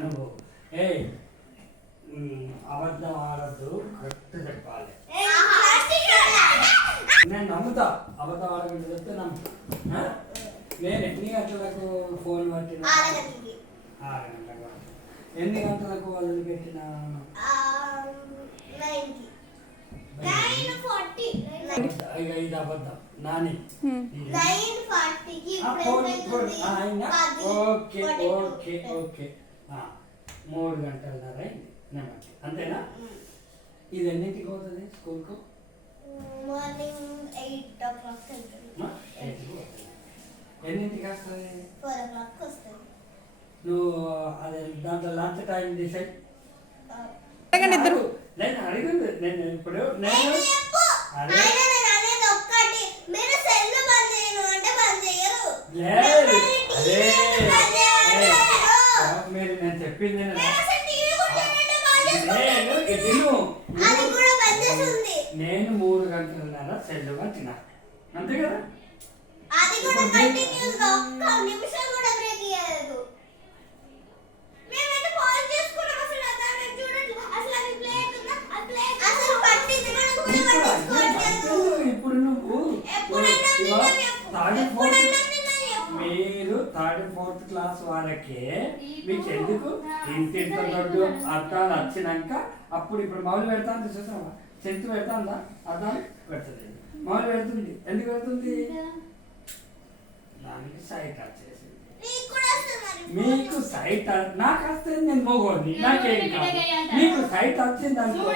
నువ్వు ఏ అబద్ధం ఆడద్దు, కరెక్ట్ చెప్పాలి. నేను నమ్ముతా, అబద్ధం ఆడకుండా చెప్తే నమ్ముతా. నేను ఎన్ని గంటలకు ఫోన్ పట్టిన? 6 గంటలకు. ఎన్ని గంటలకు వదిలిపెట్టిన? 5 అబద్ధం నాని. ఓకే ఓకే ఓకే 3 గంటలన్నర అయింది నెమ్మది, అంతేనా? ఇది ఎన్నింటికి పోతుంది స్కూల్కు? Morning 8 o'clock. ఎన్నింటికి వస్తుంది? 4 o'clock వస్తుంది. నువ్వు అదే దాంట్లో లంచ్ టైం డిసైడ్ నేను అడిగింది. నేను ఇప్పుడు మీరు నేను చెప్పింది నేను 3 గంటలన్నర సెల్లుగా తిన్నా, అంతే కదా? ఇప్పుడు నువ్వు మీరు 3rd 4th క్లాస్ వాళ్ళకే మీకు ఎందుకు ఇంత దొడ్డు అర్థాలు వచ్చినాక అప్పుడు ఇప్పుడు మౌలు పెడతాను చూసావా? 10th పెడతాందా? అర్థాలు పెడుతుంది, మౌలు పెడుతుంది. ఎందుకు పెడుతుంది? దానికి సైట్ వచ్చేసింది. మీకు సైట్ నాకు వస్తే నేను మోగోని, నాకేం కాదు. మీకు సైట్ వచ్చింది అనుకో,